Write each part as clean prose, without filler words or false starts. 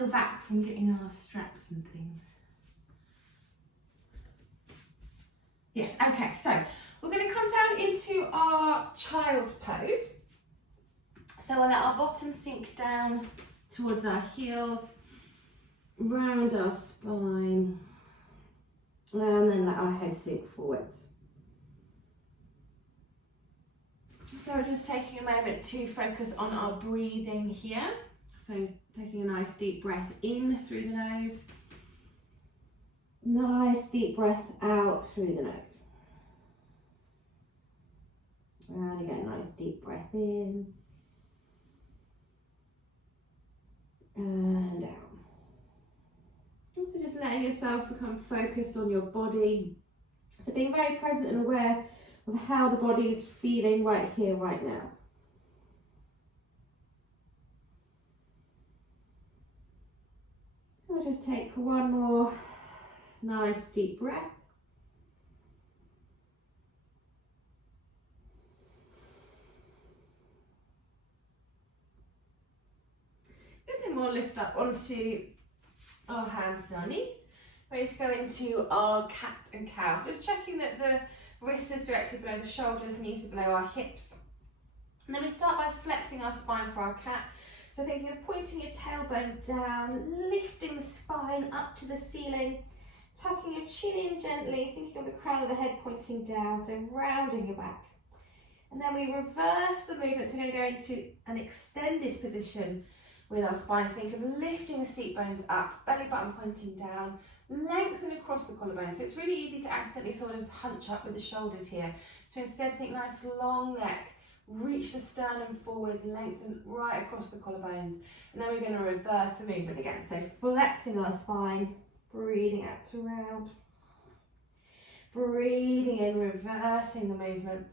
further back from getting our straps and things. Yes, okay, so we're going to come down into our child's pose. So we'll let our bottom sink down towards our heels, round our spine, and then let our head sink forwards. So we're just taking a moment to focus on our breathing here. So taking a nice deep breath in through the nose. Nice deep breath out through the nose. And again, nice deep breath in. And down. And so just letting yourself become focused on your body. So being very present and aware of how the body is feeling right here, right now. We'll just take one more nice deep breath. Good, then we'll lift up onto our hands and our knees. We're just going into our cat and cow. So just checking that the wrist is directly below the shoulders, knees are below our hips. And then we start by flexing our spine for our cat. So thinking of pointing your tailbone down, lifting the spine up to the ceiling, tucking your chin in gently, thinking of the crown of the head pointing down, so rounding your back. And then we reverse the movement, so we're going to go into an extended position with our spine. So think of lifting the seat bones up, belly button pointing down, lengthen across the collarbone. So it's really easy to accidentally sort of hunch up with the shoulders here. So instead think nice long neck, reach the sternum forwards, lengthen right across the collarbones. And then we're going to reverse the movement again. So flexing our spine, breathing out to round. Breathing in, reversing the movement.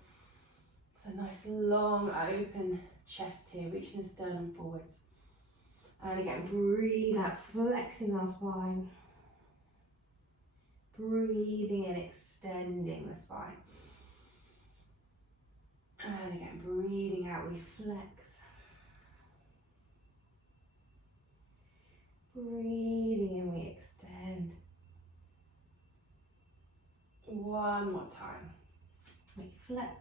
So nice long open chest here, reaching the sternum forwards. And again, breathe out, flexing our spine. Breathing in, extending the spine. And again, breathing out, we flex. Breathing in, we extend. One more time. We flex.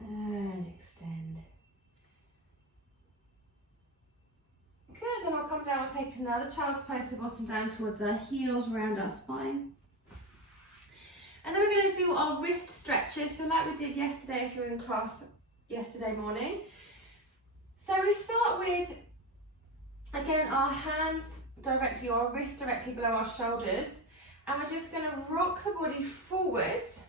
And extend. Good, then I'll come down, we'll take another child's pose, so bottom down towards our heels, around our spine. And then we're going to do our wrist stretches, so like we did yesterday if you were in class yesterday morning. So we start with, again, our hands directly, or our wrists directly below our shoulders, and we're just going to rock the body forwards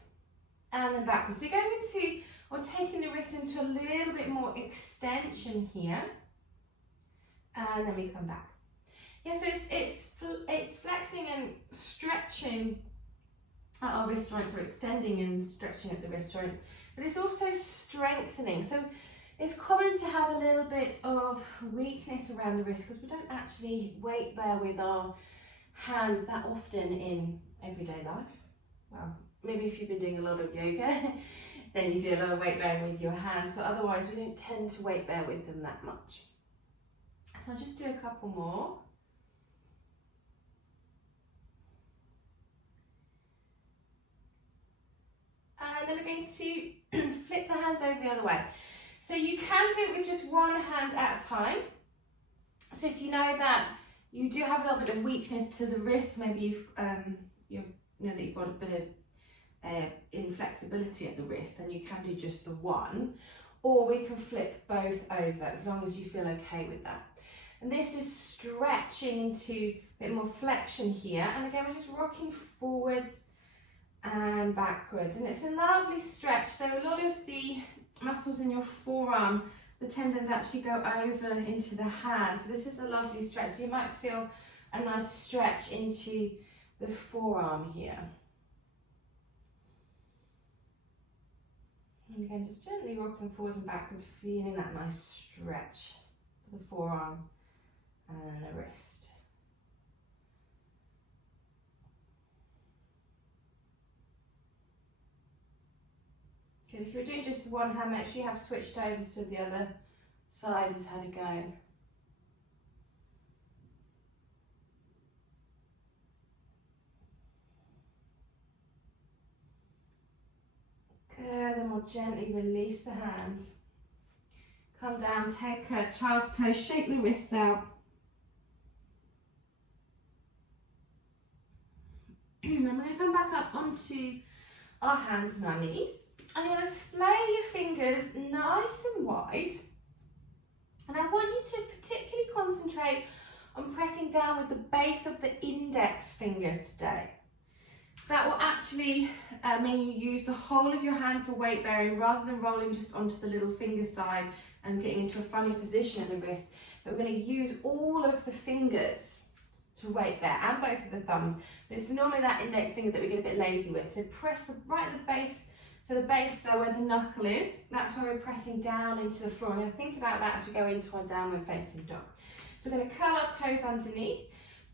and then backwards. So you're going into, or taking the wrist into a little bit more extension here, and then we come back. Yeah, so it's flexing and stretching at our wrist joints, or extending and stretching at the wrist joint, but it's also strengthening. So it's common to have a little bit of weakness around the wrist because we don't actually weight bear with our hands that often in everyday life. Well, maybe if you've been doing a lot of yoga, then you do a lot of weight bearing with your hands, but otherwise we don't tend to weight bear with them that much. So I'll just do a couple more. And then we're going to flip the hands over the other way. So you can do it with just one hand at a time. So if you know that you do have a little bit of weakness to the wrist, maybe you know that you've got a bit of inflexibility at the wrist, then you can do just the one. Or we can flip both over as long as you feel okay with that. And this is stretching into a bit more flexion here. And again, we're just rocking forwards and backwards, and it's a lovely stretch. So a lot of the muscles in your forearm, the tendons actually go over into the hand, so this is a lovely stretch. So you might feel a nice stretch into the forearm here. And again, just gently rocking forwards and backwards, feeling that nice stretch for the forearm and the wrist. Good. If you're doing just the one hand, make sure you have switched over to the other side has had a go. Good, then we'll gently release the hands. Come down, take a child's pose, shake the wrists out. And then we're going to come back up onto our hands and our knees. And you're going to splay your fingers nice and wide. And I want you to particularly concentrate on pressing down with the base of the index finger today. That will actually mean you use the whole of your hand for weight bearing rather than rolling just onto the little finger side and getting into a funny position in the wrist. But we're going to use all of the fingers to weight bear and both of the thumbs. But it's normally that index finger that we get a bit lazy with. So press right at the base. So the base, so where the knuckle is, that's where we're pressing down into the floor. Now think about that as we go into our downward facing dog. So we're going to curl our toes underneath.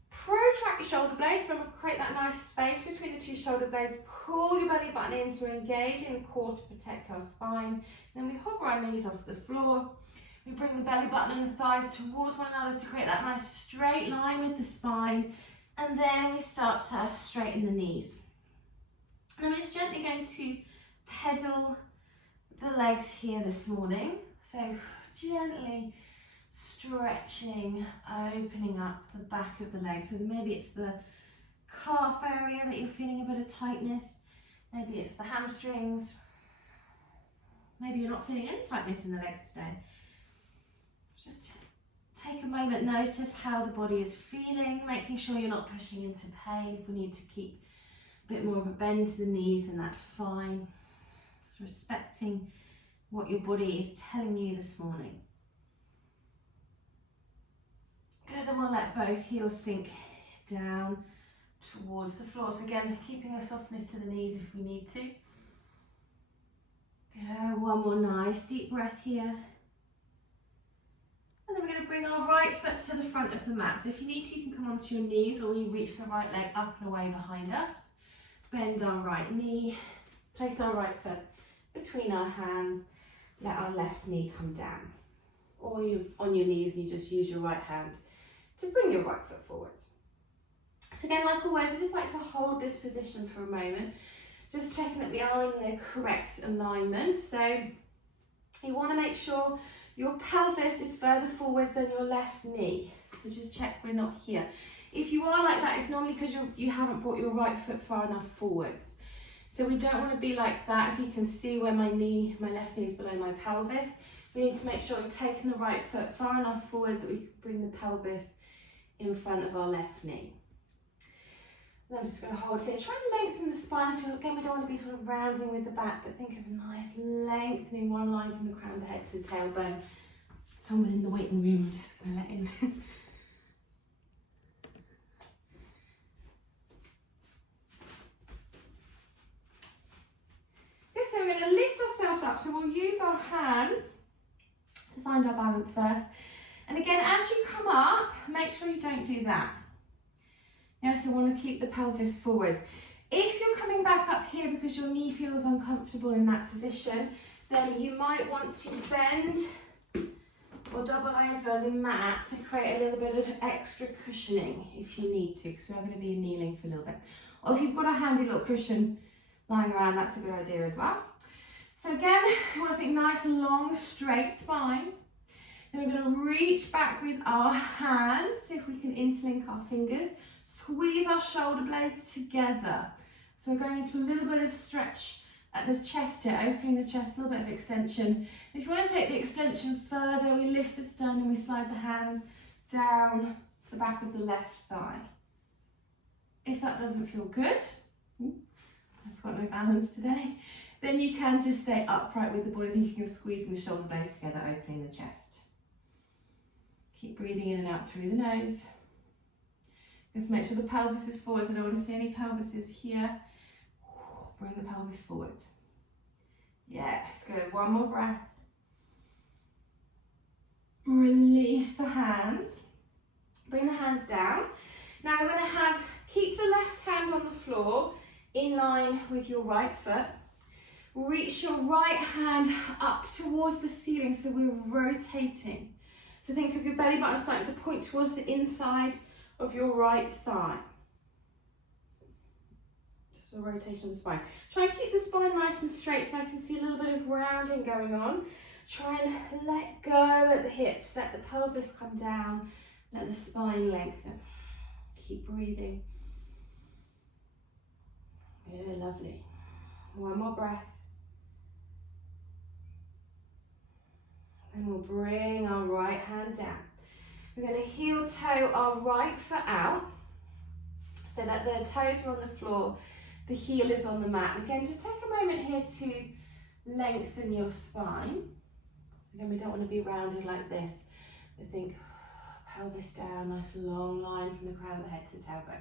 Protract your shoulder blades. Remember, create that nice space between the two shoulder blades. Pull your belly button in, so we're engaging the core to protect our spine. Then we hover our knees off the floor. We bring the belly button and the thighs towards one another to create that nice straight line with the spine. And then we start to straighten the knees. And we're just gently going to pedal the legs here this morning. So gently stretching, opening up the back of the legs. So maybe it's the calf area that you're feeling a bit of tightness. Maybe it's the hamstrings. Maybe you're not feeling any tightness in the legs today. Just take a moment, notice how the body is feeling, making sure you're not pushing into pain. If we need to keep a bit more of a bend to the knees, then that's fine. Just respecting what your body is telling you this morning. Good, then we'll let both heels sink down towards the floor. So again, keeping a softness to the knees if we need to. Good, one more nice deep breath here. And then we're going to bring our right foot to the front of the mat. So if you need to, you can come onto your knees or you reach the right leg up and away behind us. Bend our right knee, place our right foot between our hands, let our left knee come down. Or you're on your knees and you just use your right hand to bring your right foot forwards. So again, like always, I just like to hold this position for a moment, just checking that we are in the correct alignment. So you want to make sure your pelvis is further forwards than your left knee. So just check we're not here. If you are like that, it's normally because you haven't brought your right foot far enough forwards. So we don't want to be like that. If you can see where my left knee is below my pelvis, we need to make sure we're taking the right foot far enough forwards that we can bring the pelvis in front of our left knee. And I'm just going to hold here. Try and lengthen the spine. So again, we don't want to be sort of rounding with the back, but think of a nice lengthening one line from the crown of the head to the tailbone. Someone in the waiting room, I'm just going to let in. So we're going to lift ourselves up. So we'll use our hands to find our balance first. And again, as you come up, make sure you don't do that. Yeah, so you want to keep the pelvis forwards. If you're coming back up here because your knee feels uncomfortable in that position, then you might want to bend or double over the mat to create a little bit of extra cushioning if you need to, because we're going to be kneeling for a little bit. Or if you've got a handy little cushion lying around, that's a good idea as well. So again, we want to think nice, long, straight spine. Then we're going to reach back with our hands, see if we can interlink our fingers. Squeeze our shoulder blades together. So we're going into a little bit of stretch at the chest here, opening the chest, a little bit of extension. If you want to take the extension further, we lift the sternum and we slide the hands down the back of the left thigh. If that doesn't feel good, I've got no balance today, then you can just stay upright with the body, thinking of squeezing the shoulder blades together, opening the chest. Keep breathing in and out through the nose. Just make sure the pelvis is forwards. I don't want to see any pelvises here. Bring the pelvis forwards. Yes, good. One more breath. Release the hands. Bring the hands down. Now we're going to keep the left hand on the floor in line with your right foot. reach your right hand up towards the ceiling, so we're rotating. So think of your belly button starting to point towards the inside of your right thigh. Just a rotation of the spine. Try and keep the spine nice and straight so I can see a little bit of rounding going on. Try and let go at the hips, let the pelvis come down, let the spine lengthen. Keep breathing. Yeah, lovely. One more breath. And we'll bring our right hand down. We're going to heel toe our right foot out so that the toes are on the floor, the heel is on the mat. And again, just take a moment here to lengthen your spine. Again, we don't want to be rounded like this. But think pelvis down, nice long line from the crown of the head to the tailbone.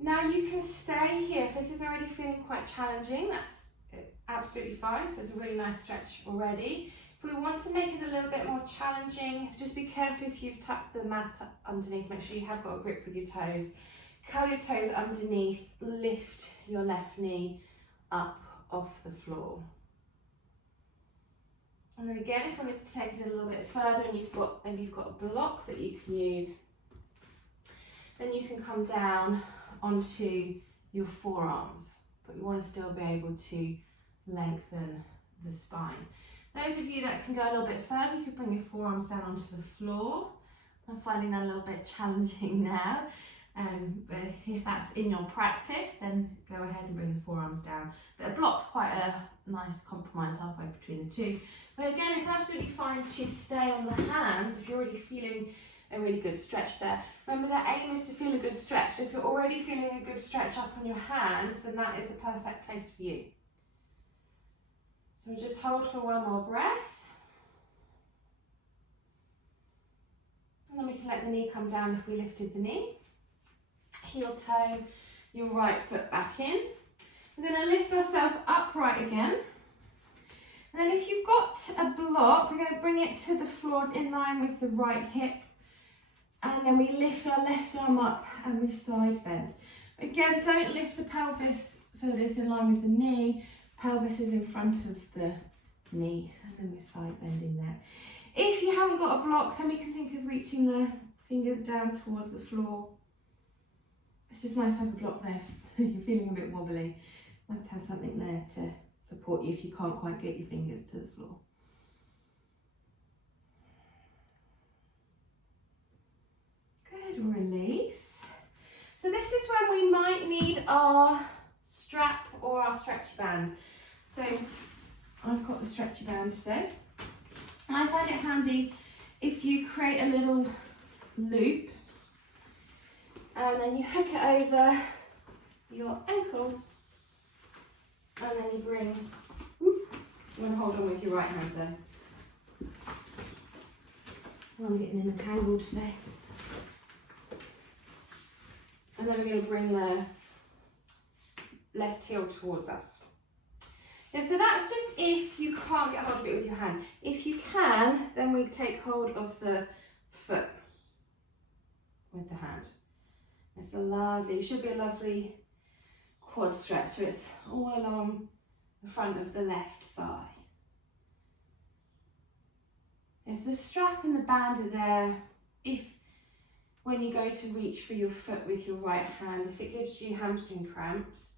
Now you can stay here. If this is already feeling quite challenging, that's absolutely fine. So it's a really nice stretch already. If we want to make it a little bit more challenging, just be careful if you've tucked the mat up underneath. Make sure you have got a grip with your toes. Curl your toes underneath, lift your left knee up off the floor. And then again, if I wanted to take it a little bit further and maybe you've got a block that you can use, then you can come down onto your forearms, but you want to still be able to lengthen the spine. Those of you that can go a little bit further, you could bring your forearms down onto the floor. I'm finding that a little bit challenging now, but if that's in your practice, then go ahead and bring the forearms down. But a block's quite a nice compromise halfway between the two. But again, it's absolutely fine to stay on the hands if you're already feeling a really good stretch there. Remember, the aim is to feel a good stretch. If you're already feeling a good stretch up on your hands, then that is a perfect place for you. So we'll just hold for one more breath. And then we can let the knee come down if we lifted the knee. Heel toe your right foot back in. We're going to lift ourselves upright again. And then if you've got a block, we're going to bring it to the floor in line with the right hip. And then we lift our left arm up and we side bend. Again, don't lift the pelvis so that it's in line with the knee. Pelvis is in front of the knee, and then we're side bending there. If you haven't got a block, then we can think of reaching the fingers down towards the floor. It's just nice to have a block there. You're feeling a bit wobbly. Nice to have something there to support you if you can't quite get your fingers to the floor. Good, release. So this is when we might need our strap or our stretchy band. So I've got the stretchy band today. I find it handy if you create a little loop and then you hook it over your ankle and then you bring, you want to hold on with your right hand there. I'm getting in a tangle today. And then we're going to bring the left heel towards us. Yeah, so that's just if you can't get hold of it with your hand. If you can, then we take hold of the foot with the hand. It's a lovely, it should be a lovely quad stretch. So it's all along the front of the left thigh. Yes, the strap and the band are there if when you go to reach for your foot with your right hand, if it gives you hamstring cramps,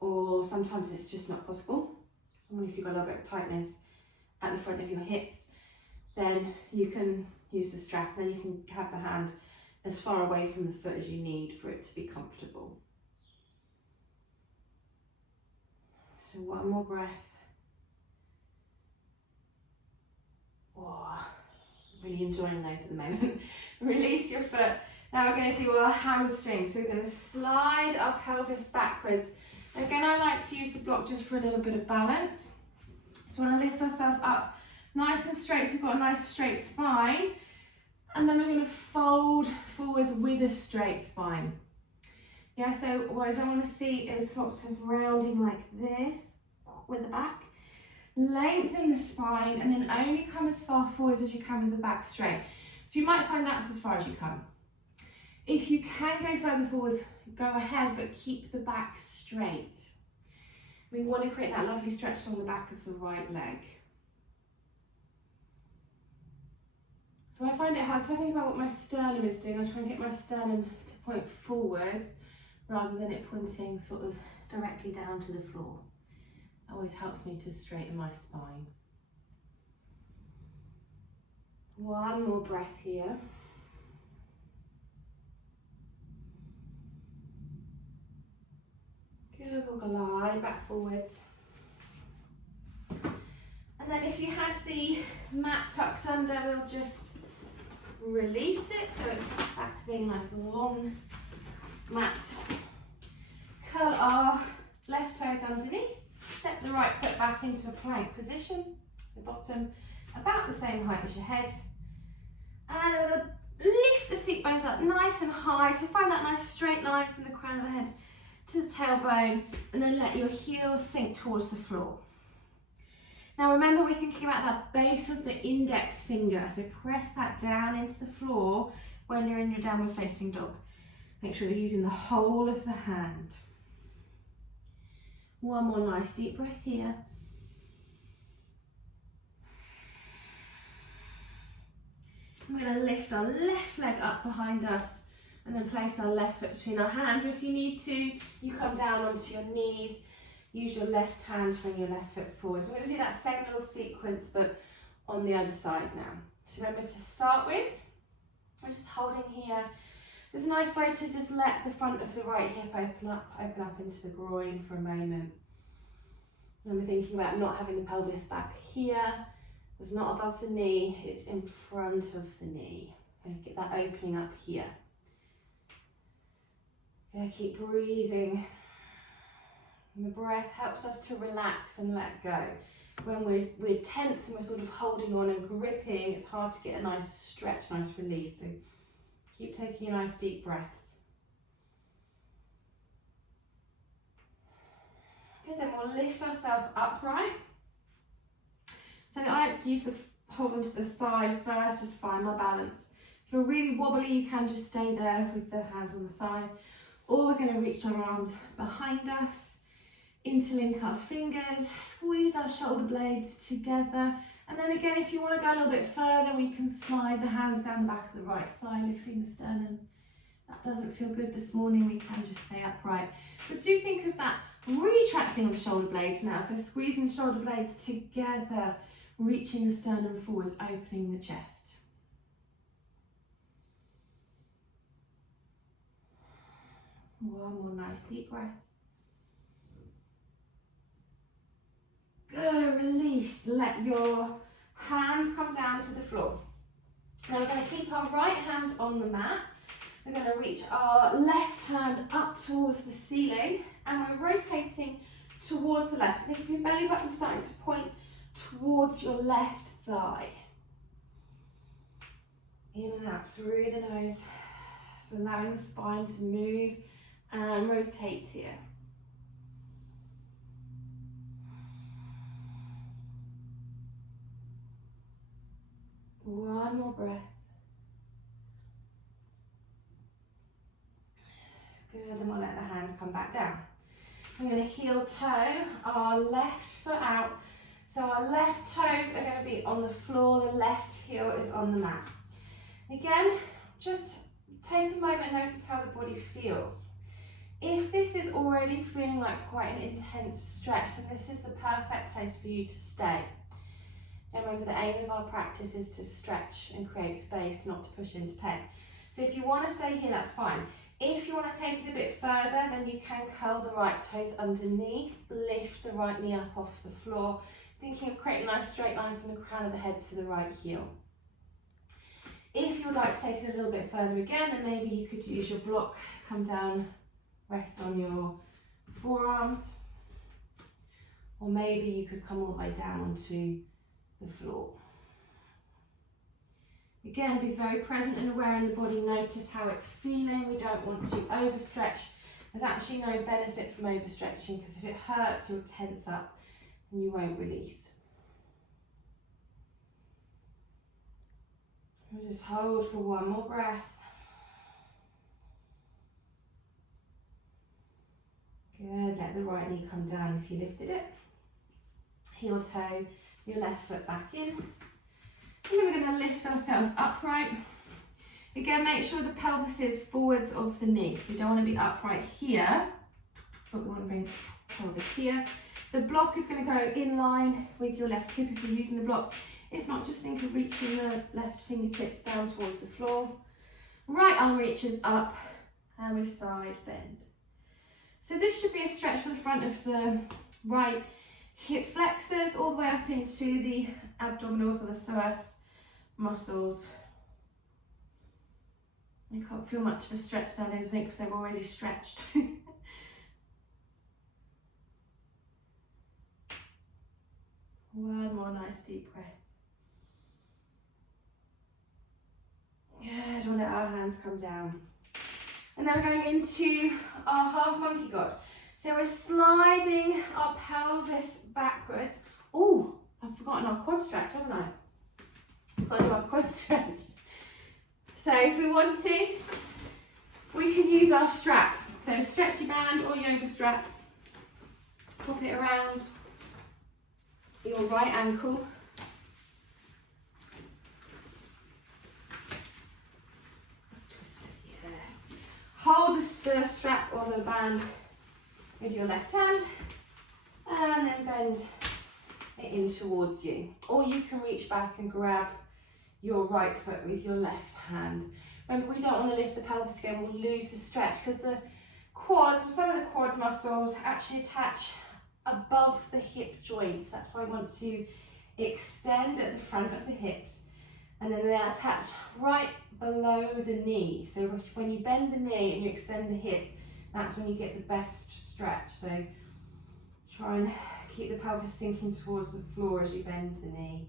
or sometimes it's just not possible. If you've got a little bit of tightness at the front of your hips, then you can use the strap, and then you can have the hand as far away from the foot as you need for it to be comfortable. So one more breath. Oh, really enjoying those at the moment. Release your foot. Now we're going to do our hamstrings. So we're going to slide our pelvis backwards. Again, I like to use the block just for a little bit of balance. So we want to lift ourselves up nice and straight, so we've got a nice straight spine. And then we're going to fold forwards with a straight spine. Yeah, so what I don't want to see is lots of rounding like this with the back. Lengthen the spine and then only come as far forwards as you can with the back straight. So you might find that's as far as you come. If you can go further forwards, go ahead, but keep the back straight. We want to create that lovely stretch along the back of the right leg. So I find it hard, so I think about what my sternum is doing. I try and get my sternum to point forwards rather than it pointing sort of directly down to the floor. That always helps me to straighten my spine. One more breath here. Good, we'll glide back forwards. And then if you had the mat tucked under, we'll just release it so it's back to being a nice long mat. Curl our left toes underneath. Step the right foot back into a plank position. So bottom about the same height as your head. And then we're going to lift the seat bones up nice and high. So find that nice straight line from the crown of the head to the tailbone, and then let your heels sink towards the floor. Now remember, we're thinking about that base of the index finger, so press that down into the floor when you're in your downward facing dog. Make sure you're using the whole of the hand. One more nice deep breath here. We're going to lift our left leg up behind us and then place our left foot between our hands. Or if you need to, you come down onto your knees. Use your left hand to bring your left foot forward. So we're going to do that same little sequence, but on the other side now. So remember to start with, we're just holding here. It's a nice way to just let the front of the right hip open up into the groin for a moment. And we're thinking about not having the pelvis back here. It's not above the knee, it's in front of the knee. And get that opening up here. Keep breathing. And the breath helps us to relax and let go. When we're tense and we're sort of holding on and gripping, it's hard to get a nice stretch, nice release. So keep taking a nice deep breaths. Good, then we'll lift ourselves upright. So I like to use the hold onto the thigh first, just find my balance. If you're really wobbly, you can just stay there with the hands on the thigh. Or we're going to reach our arms behind us, interlink our fingers, squeeze our shoulder blades together. And then again, if you want to go a little bit further, we can slide the hands down the back of the right thigh, lifting the sternum. That doesn't feel good this morning, we can just stay upright. But do think of that retracting of the shoulder blades now. So squeezing the shoulder blades together, reaching the sternum forwards, opening the chest. One more nice deep breath. Good, release. Let your hands come down to the floor. Now we're going to keep our right hand on the mat. We're going to reach our left hand up towards the ceiling and we're rotating towards the left. Think of your belly button starting to point towards your left thigh. In and out through the nose. So allowing the spine to move and rotate here. One more breath. Good, and we'll let the hand come back down. We're going to heel toe our left foot out. So our left toes are going to be on the floor, the left heel is on the mat. Again, just take a moment, notice how the body feels. If this is already feeling like quite an intense stretch, then this is the perfect place for you to stay. And remember, the aim of our practice is to stretch and create space, not to push into pain. So if you want to stay here, that's fine. If you want to take it a bit further, then you can curl the right toes underneath, lift the right knee up off the floor, thinking of creating a nice straight line from the crown of the head to the right heel. If you would like to take it a little bit further again, then maybe you could use your block, come down, rest on your forearms, or maybe you could come all the way down onto the floor. Again, be very present and aware in the body, notice how it's feeling. We don't want to overstretch. There's actually no benefit from overstretching because if it hurts, you'll tense up and you won't release. We'll just hold for one more breath. Good, let the right knee come down if you lifted it. Heel toe, your left foot back in. And then we're going to lift ourselves upright. Again, make sure the pelvis is forwards of the knee. We don't want to be upright here, but we want to bring pelvis here. The block is going to go in line with your left hip if you're using the block. If not, just think of reaching the left fingertips down towards the floor. Right arm reaches up and we side bend. So this should be a stretch for the front of the right hip flexors all the way up into the abdominals or the psoas muscles. You can't feel much of a stretch nowadays, I think, because they've already stretched. One more nice deep breath. Good, we'll let our hands come down. And then we're going into our half monkey god. So we're sliding our pelvis backwards. Oh, I've forgotten our quad stretch, haven't I? I've got to do our quad stretch. So if we want to, we can use our strap. So stretchy band or yoga strap. Pop it around your right ankle. Hold the strap or the band with your left hand and then bend it in towards you. Or you can reach back and grab your right foot with your left hand. Remember, we don't want to lift the pelvis again, we'll lose the stretch because the quads, or some of the quad muscles actually attach above the hip joints. That's why I want to extend at the front of the hips and then they attach right below the knee. So when you bend the knee and you extend the hip, that's when you get the best stretch. So try and keep the pelvis sinking towards the floor as you bend the knee.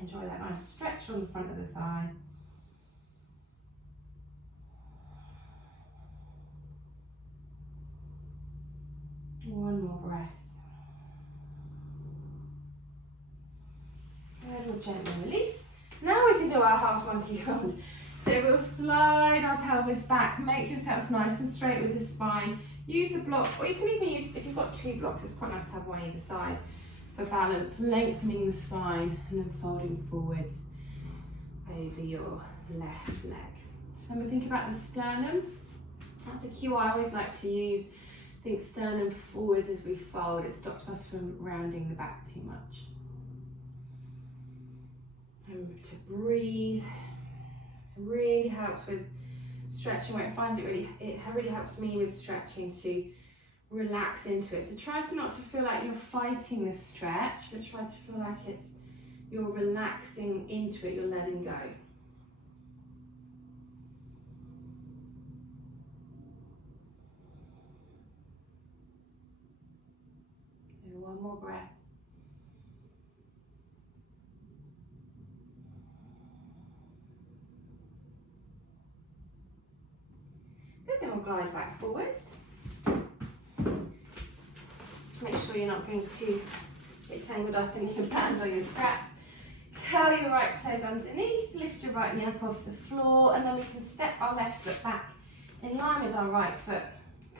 Enjoy that nice stretch on the front of the thigh. One more breath. And we'll gently release. Now we can do our half monkey god. So we'll slide our pelvis back, make yourself nice and straight with the spine. Use the block, or you can even use, if you've got two blocks, it's quite nice to have one either side for balance, lengthening the spine and then folding forwards over your left leg. So when we think about the sternum, that's a cue I always like to use. Think sternum forwards as we fold, it stops us from rounding the back too much. And to breathe, it really helps with stretching where it finds it really helps me with stretching to relax into it. So try not to feel like you're fighting the stretch, but try to feel like you're relaxing into it, you're letting go. Okay, one more breath. Good, then we'll glide back forwards. Make sure you're not going to get tangled up in your band or your strap. Curl your right toes underneath, lift your right knee up off the floor, and then we can step our left foot back in line with our right foot.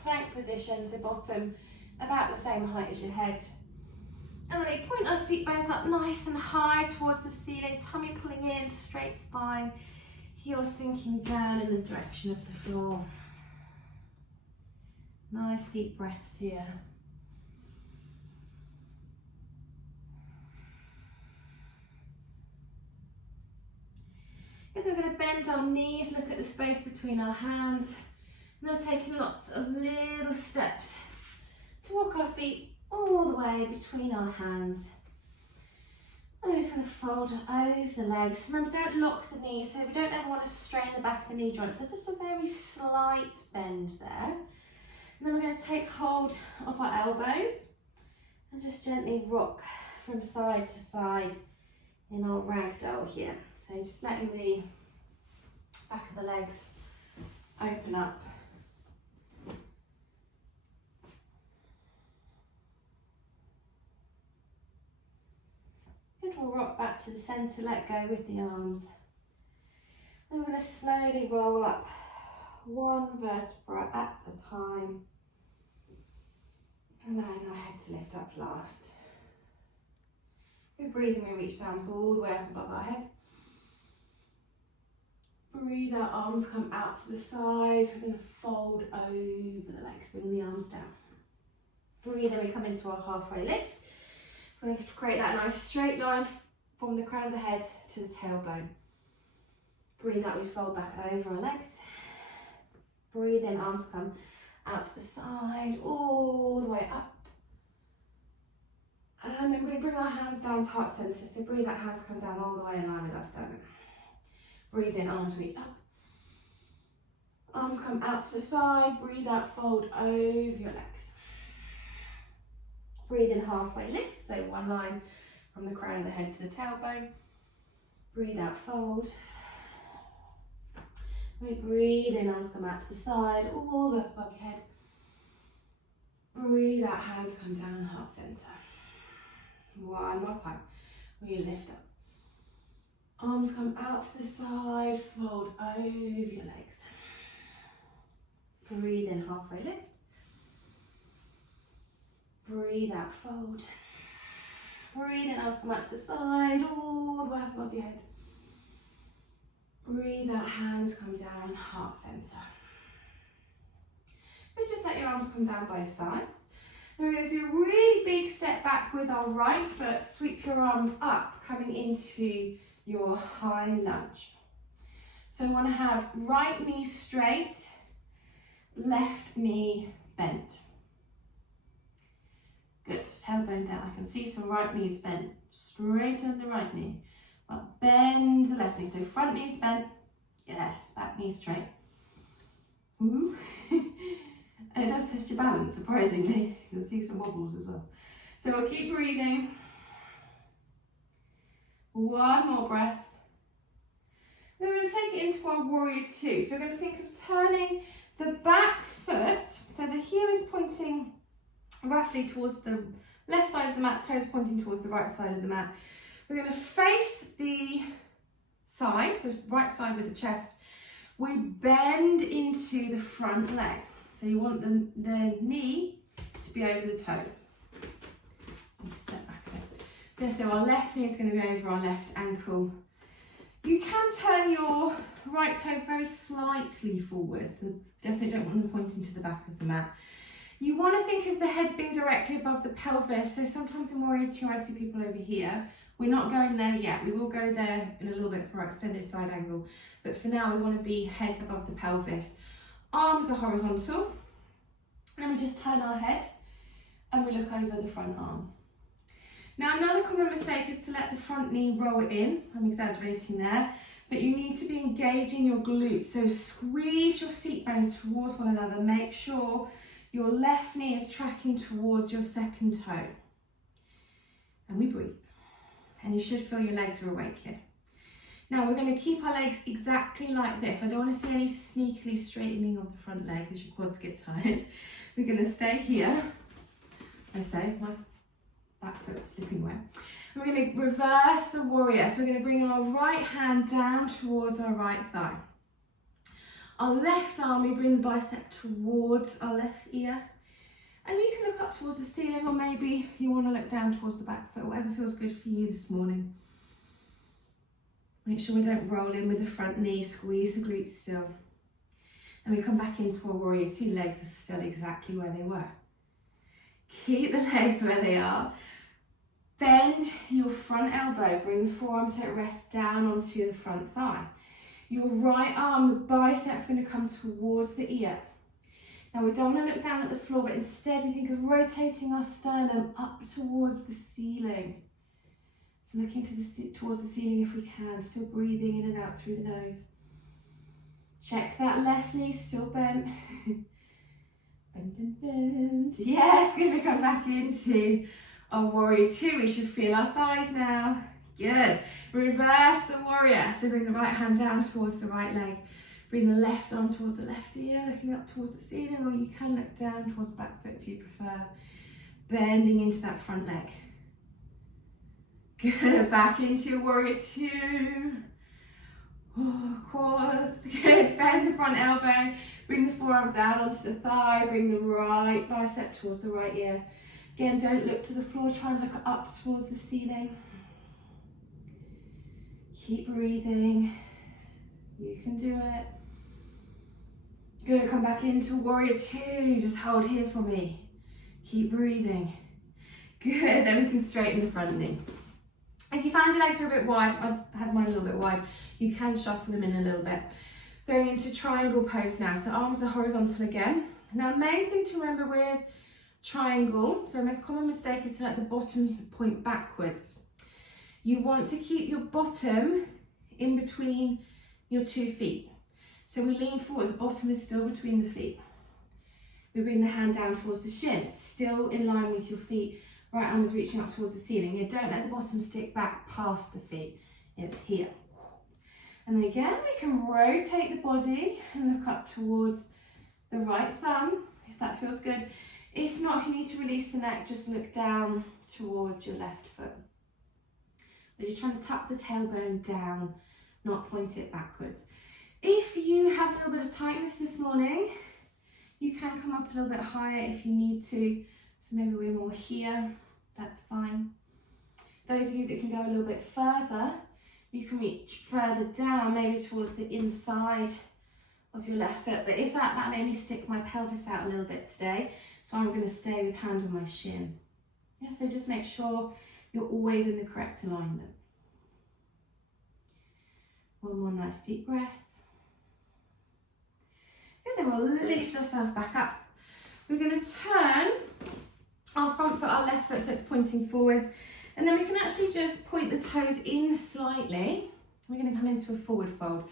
Plank position, so bottom about the same height as your head. And then we point our seat bones up nice and high towards the ceiling, tummy pulling in, straight spine, heel sinking down in the direction of the floor. Nice deep breaths here. And then we're going to bend our knees, look at the space between our hands. And then we're taking lots of little steps to walk our feet all the way between our hands. And we're just going to fold over the legs. Remember, don't lock the knees, so we don't ever want to strain the back of the knee joints. So just a very slight bend there. And then we're going to take hold of our elbows and just gently rock from side to side in our ragdoll here. So just letting the back of the legs open up. Good, we'll rock back to the centre, let go with the arms. And we're going to slowly roll up one vertebra at a time. Allowing our head to lift up last. We're breathing, we reach the arms all the way up above our head. Breathe, our arms come out to the side. We're going to fold over the legs, bring the arms down. Breathe, and we come into our halfway lift. We're going to create that nice straight line from the crown of the head to the tailbone. Breathe out, we fold back over our legs. Breathe in, arms come out to the side, all the way up. And then we're going to bring our hands down to heart centre. So breathe out, hands come down all the way in line with our sternum. Breathe in, arms reach up. Arms come out to the side. Breathe out, fold over your legs. Breathe in, halfway lift. So one line from the crown of the head to the tailbone. Breathe out, fold. We breathe in, arms come out to the side, all the way above your head. Breathe out, hands come down, heart centre. One more time. We lift up. Arms come out to the side, fold over your legs. Breathe in, halfway lift. Breathe out, fold. Breathe in, arms come out to the side, all the way up above your head. Breathe out, hands come down, heart centre. And just let your arms come down both sides. And we're going to do a really big step back with our right foot. Sweep your arms up, coming into your high lunge. So we want to have right knee straight, left knee bent. Good, tailbone down. I can see some right knees bent, straight on the right knee. But bend the left knee, so front knee's bent, yes, back knee straight. Ooh. And it does test your balance, surprisingly. You can see some wobbles as well. So we'll keep breathing. One more breath. Then we're going to take it into our warrior two. So we're going to think of turning the back foot, so the heel is pointing roughly towards the left side of the mat, toes pointing towards the right side of the mat. We're going to face the side, so right side with the chest. We bend into the front leg. So you want the knee to be over the toes. So just step back a bit. So our left knee is going to be over our left ankle. You can turn your right toes very slightly forward. So definitely don't want them pointing to the back of the mat. You want to think of the head being directly above the pelvis. So sometimes in Warrior 2 I see people over here. We're not going there yet. We will go there in a little bit for our extended side angle. But for now we want to be head above the pelvis. Arms are horizontal. And we just turn our head and we look over the front arm. Now another common mistake is to let the front knee roll in. I'm exaggerating there. But you need to be engaging your glutes. So squeeze your seat bones towards one another. Make sure your left knee is tracking towards your second toe. And we breathe. And you should feel your legs are awake here. Now we're going to keep our legs exactly like this. I don't want to see any sneakily straightening of the front leg as your quads get tired. We're going to stay here. I say, my back foot is slipping away. And we're going to reverse the warrior. So we're going to bring our right hand down towards our right thigh. Our left arm, we bring the bicep towards our left ear. And you can look up towards the ceiling, or maybe you want to look down towards the back foot, whatever feels good for you this morning. Make sure we don't roll in with the front knee, squeeze the glutes still. And we come back into our warrior two. Legs are still exactly where they were. Keep the legs where they are. Bend your front elbow, bring the forearm so it rests down onto the front thigh. Your right arm, the bicep's going to come towards the ear. Now we don't want to look down at the floor, but instead we think of rotating our sternum up towards the ceiling. So looking towards the ceiling if we can, still breathing in and out through the nose. Check that left knee still bent. Bend, bend, bend. Yes, good. We come back into our warrior two. We should feel our thighs now. Good. Reverse the warrior. So bring the right hand down towards the right leg. Bring the left arm towards the left ear, looking up towards the ceiling, or you can look down towards the back foot if you prefer. Bending into that front leg. Good. Back into your warrior two. Quads. Good. Bend the front elbow. Bring the forearm down onto the thigh. Bring the right bicep towards the right ear. Again, don't look to the floor. Try and look up towards the ceiling. Keep breathing. You can do it. Good. Come back into warrior two. Just hold here for me. Keep breathing. Good. Then we can straighten the front knee. If you find your legs are a bit wide, I had mine a little bit wide, you can shuffle them in a little bit. Going into triangle pose now. So arms are horizontal again. Now, main thing to remember with triangle, so the most common mistake is to let the bottom point backwards. You want to keep your bottom in between your 2 feet. So we lean forwards, the bottom is still between the feet. We bring the hand down towards the shin, still in line with your feet. Right arm is reaching up towards the ceiling. Yeah, don't let the bottom stick back past the feet. It's here. And then again, we can rotate the body and look up towards the right thumb, if that feels good. If not, if you need to release the neck, just look down towards your left foot. But you're trying to tuck the tailbone down, not point it backwards. If you have a little bit of tightness this morning, you can come up a little bit higher if you need to. So maybe we're more here, that's fine. Those of you that can go a little bit further, you can reach further down, maybe towards the inside of your left foot. But if that made me stick my pelvis out a little bit today, so I'm going to stay with hand on my shin. Yeah, so just make sure you're always in the correct alignment. One more nice deep breath. And then we'll lift ourselves back up. We're going to turn our front foot, our left foot, so it's pointing forwards. And then we can actually just point the toes in slightly. We're going to come into a forward fold.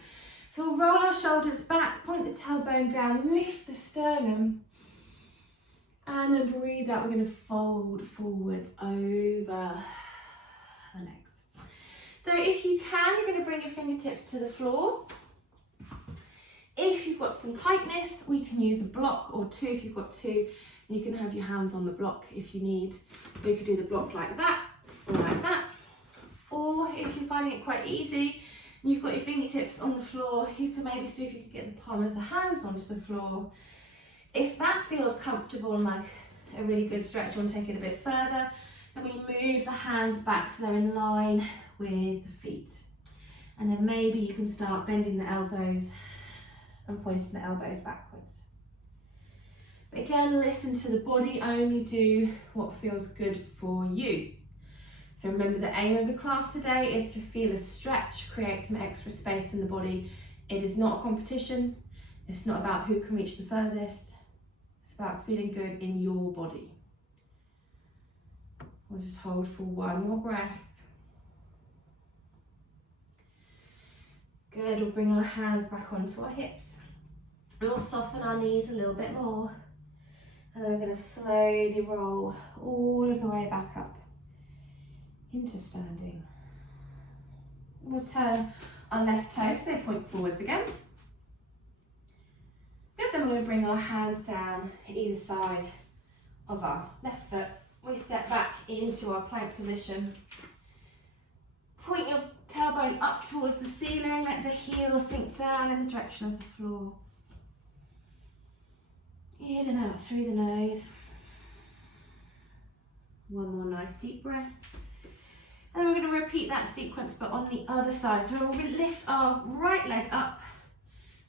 So we'll roll our shoulders back, point the tailbone down, lift the sternum. And then breathe out. We're going to fold forwards over the legs. So if you can, you're going to bring your fingertips to the floor. If you've got some tightness, we can use a block or two if you've got two. And you can have your hands on the block if you need. Or you could do the block like that or like that. Or if you're finding it quite easy and you've got your fingertips on the floor, you can maybe see if you can get the palm of the hands onto the floor. If that feels comfortable and like a really good stretch, you want to take it a bit further, then we move the hands back so they're in line with the feet. And then maybe you can start bending the elbows and pointing the elbows backwards. But again, listen to the body, only do what feels good for you. So remember, the aim of the class today is to feel a stretch, create some extra space in the body. It is not a competition. It's not about who can reach the furthest. It's about feeling good in your body. We'll just hold for one more breath. Good, we'll bring our hands back onto our hips. We'll soften our knees a little bit more. And then we're going to slowly roll all of the way back up into standing. We'll turn our left toes so they point forwards again. Good, then we're going to bring our hands down either side of our left foot. We step back into our plank position. Point your tailbone up towards the ceiling, let the heels sink down in the direction of the floor. In and out through the nose. One more nice deep breath. And then we're going to repeat that sequence but on the other side. So we'll lift our right leg up,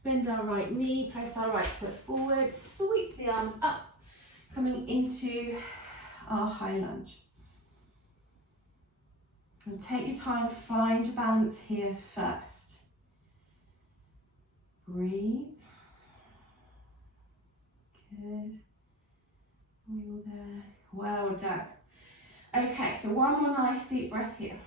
bend our right knee, place our right foot forward, sweep the arms up, coming into our high lunge. And take your time to find your balance here first. Breathe. Good. We all there. Well done. Okay, so one more nice deep breath here.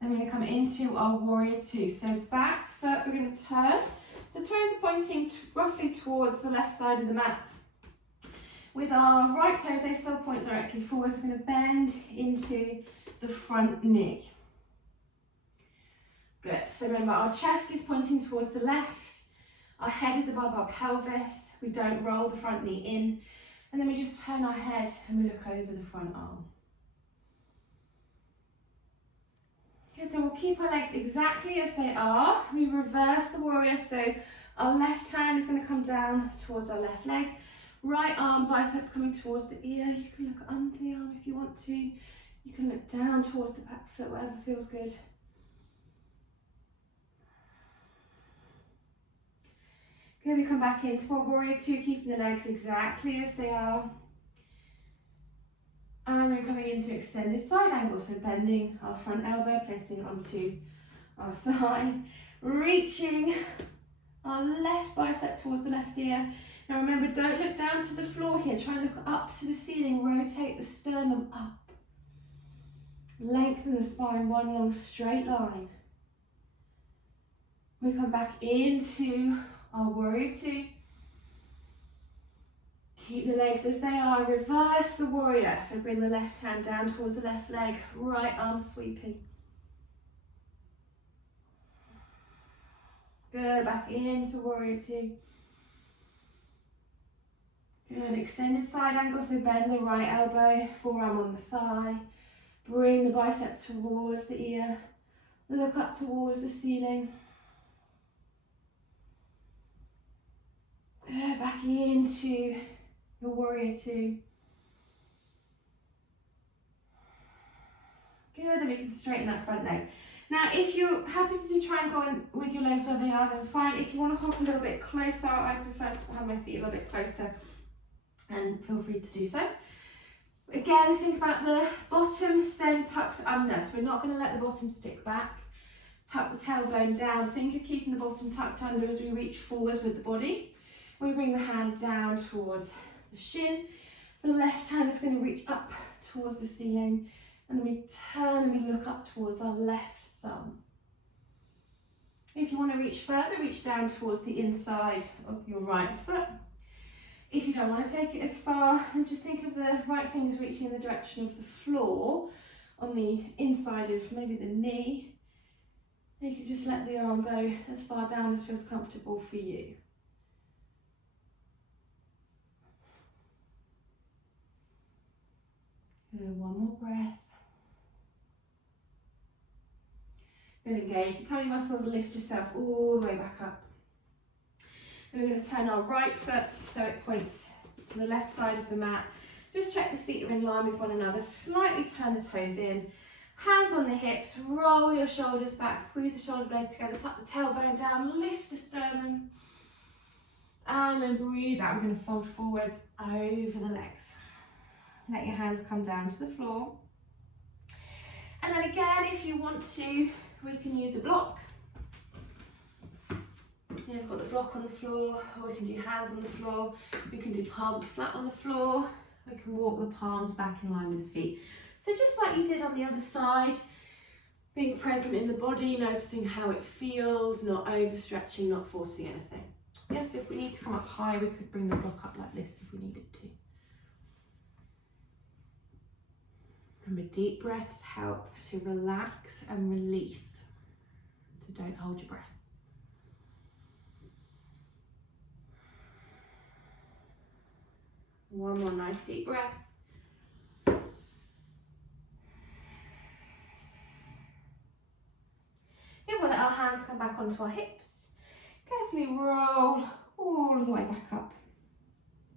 Then we're going to come into our warrior two. So back foot, we're going to turn. So toes are pointing roughly towards the left side of the mat. With our right toes, they still point directly forwards. We're going to bend into the front knee. Good. So remember, our chest is pointing towards the left. Our head is above our pelvis. We don't roll the front knee in. And then we just turn our head and we look over the front arm. Good, then we'll keep our legs exactly as they are. We reverse the warrior, so our left hand is going to come down towards our left leg. Right arm, biceps coming towards the ear. You can look under the arm if you want to. You can look down towards the back foot, whatever feels good. Good, we come back into our warrior two, keeping the legs exactly as they are. And we're coming into extended side angle, so bending our front elbow, placing it onto our thigh, reaching our left bicep towards the left ear. Now remember, don't look down to the floor here, try and look up to the ceiling, rotate the sternum up. Lengthen the spine, one long straight line. We come back into our warrior two. Keep the legs as they are, reverse the warrior. So bring the left hand down towards the left leg, right arm sweeping. Good, back into warrior two. Good, extended side angle, so bend the right elbow, forearm on the thigh. Bring the bicep towards the ear, look up towards the ceiling. Good, back into your warrior two. Good, then we can straighten that front leg. Now, if you're happy to do triangle with your legs where they are, then fine. If you want to hop a little bit closer, I prefer to have my feet a little bit closer, and feel free to do so. Again, think about the bottom staying tucked under, so we're not going to let the bottom stick back. Tuck the tailbone down. Think of keeping the bottom tucked under as we reach forwards with the body. We bring the hand down towards the shin. The left hand is going to reach up towards the ceiling, and then we turn and we look up towards our left thumb. If you want to reach further, reach down towards the inside of your right foot. If you don't want to take it as far, then just think of the right fingers reaching in the direction of the floor on the inside of maybe the knee. And you can just let the arm go as far down as feels comfortable for you. Good, one more breath. Good, engage the tummy muscles, lift yourself all the way back up. And we're going to turn our right foot so it points to the left side of the mat. Just check the feet are in line with one another. Slightly turn the toes in. Hands on the hips, roll your shoulders back, squeeze the shoulder blades together, tuck the tailbone down, lift the sternum. And then breathe out. We're going to fold forwards over the legs. Let your hands come down to the floor. And then again, if you want to, we can use a block. We've got the block on the floor, or we can do hands on the floor. We can do palms flat on the floor. We can walk the palms back in line with the feet. So just like you did on the other side, being present in the body, noticing how it feels, not overstretching, not forcing anything. Yes, if we need to come up high, we could bring the block up like this if we needed to. Remember, deep breaths help to relax and release. So don't hold your breath. One more nice deep breath. Good, we'll let our hands come back onto our hips. Carefully roll all the way back up.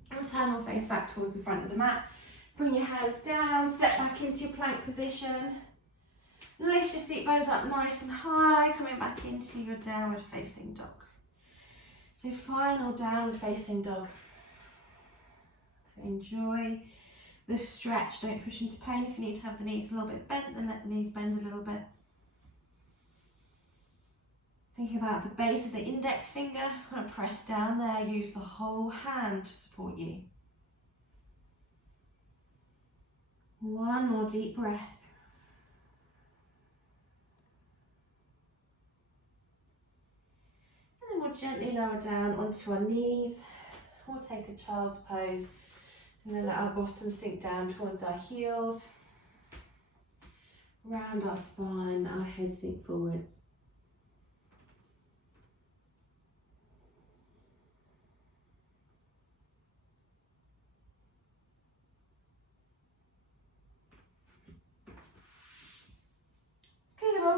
And turn our face back towards the front of the mat. Bring your hands down, step back into your plank position. Lift your seat bones up nice and high, coming back into your downward facing dog. So final downward facing dog. So enjoy the stretch, don't push into pain. If you need to have the knees a little bit bent, then let the knees bend a little bit. Think about the base of the index finger, kind of press down there, use the whole hand to support you. One more deep breath. And then we'll gently lower down onto our knees. We'll take a child's pose and then let our bottom sink down towards our heels. Round our spine, our head sink forwards.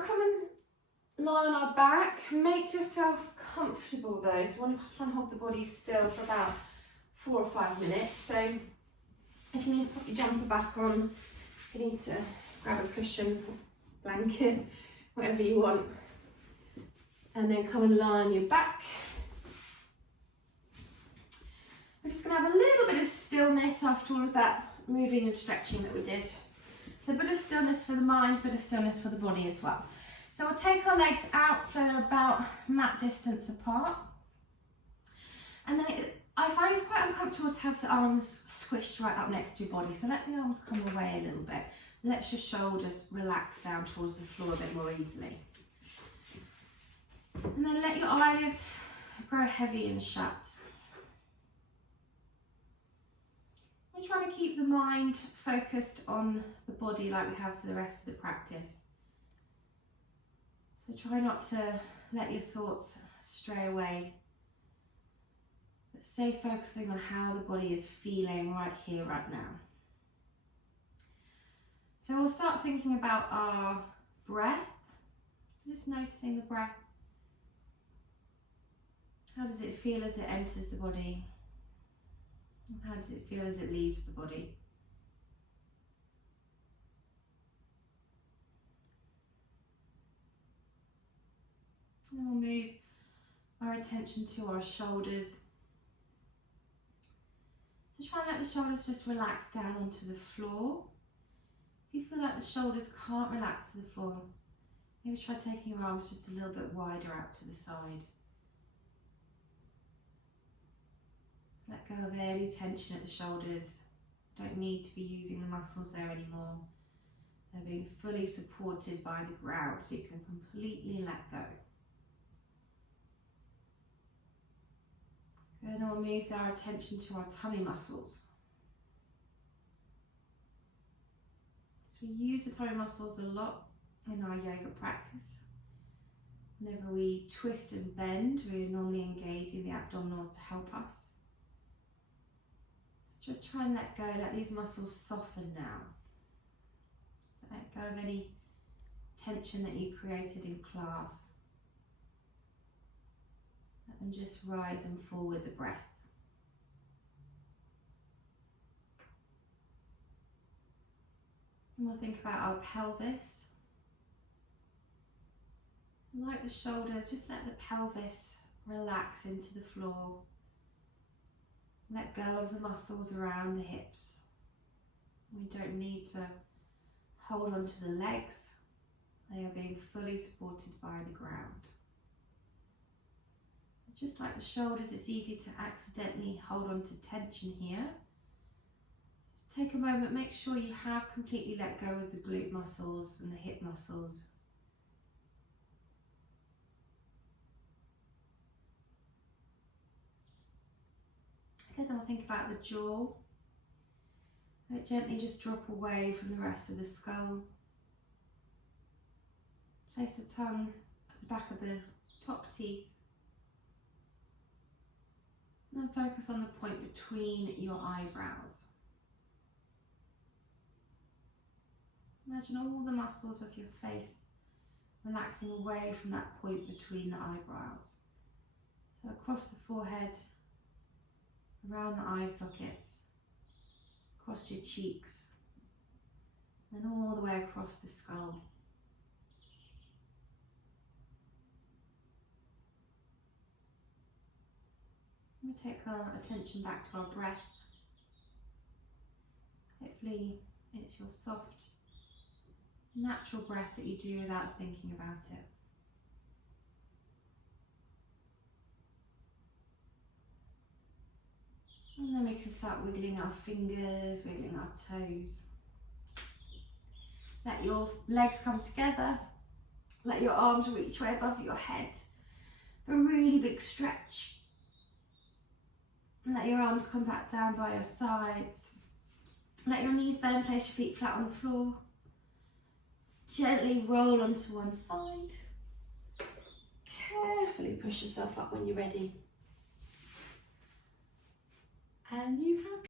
we'll come and lie on our back. Make yourself comfortable though. So you want to try and hold the body still for about 4 or 5 minutes. So if you need to put your jumper back on, if you need to grab a cushion, blanket, whatever you want. And then come and lie on your back. We're just going to have a little bit of stillness after all of that moving and stretching that we did. So a bit of stillness for the mind, a bit of stillness for the body as well. So we'll take our legs out so they're about mat distance apart. And then I find it's quite uncomfortable to have the arms squished right up next to your body. So let the arms come away a little bit. Let your shoulders relax down towards the floor a bit more easily. And then let your eyes grow heavy and shut. We're trying to keep the mind focused on the body like we have for the rest of the practice. So try not to let your thoughts stray away, but stay focusing on how the body is feeling right here, right now. So we'll start thinking about our breath. So just noticing the breath. How does it feel as it enters the body? And how does it feel as it leaves the body? And we'll move our attention to our shoulders. So try and let the shoulders just relax down onto the floor. If you feel like the shoulders can't relax to the floor, maybe try taking your arms just a little bit wider out to the side. Let go of any tension at the shoulders. Don't need to be using the muscles there anymore. They're being fully supported by the ground, so you can completely let go. Good, then we'll move our attention to our tummy muscles. So we use the tummy muscles a lot in our yoga practice. Whenever we twist and bend, we're normally engaging the abdominals to help us. Just try and let go, let these muscles soften now. So let go of any tension that you created in class. Let them just rise and fall with the breath. And we'll think about our pelvis. Like the shoulders, just let the pelvis relax into the floor. Let go of the muscles around the hips. We don't need to hold on to the legs. They are being fully supported by the ground. Just like the shoulders, it's easy to accidentally hold on to tension here. Just take a moment, make sure you have completely let go of the glute muscles and the hip muscles. Okay, then we'll think about the jaw. Let it gently just drop away from the rest of the skull. Place the tongue at the back of the top teeth. And then focus on the point between your eyebrows. Imagine all the muscles of your face relaxing away from that point between the eyebrows. So across the forehead, around the eye sockets, across your cheeks, and all the way across the skull. We take our attention back to our breath. Hopefully it's your soft, natural breath that you do without thinking about it. And then we can start wiggling our fingers, wiggling our toes. Let your legs come together. Let your arms reach way above your head. A really big stretch. And let your arms come back down by your sides. Let your knees bend, place your feet flat on the floor. Gently roll onto one side. Carefully push yourself up when you're ready. And you have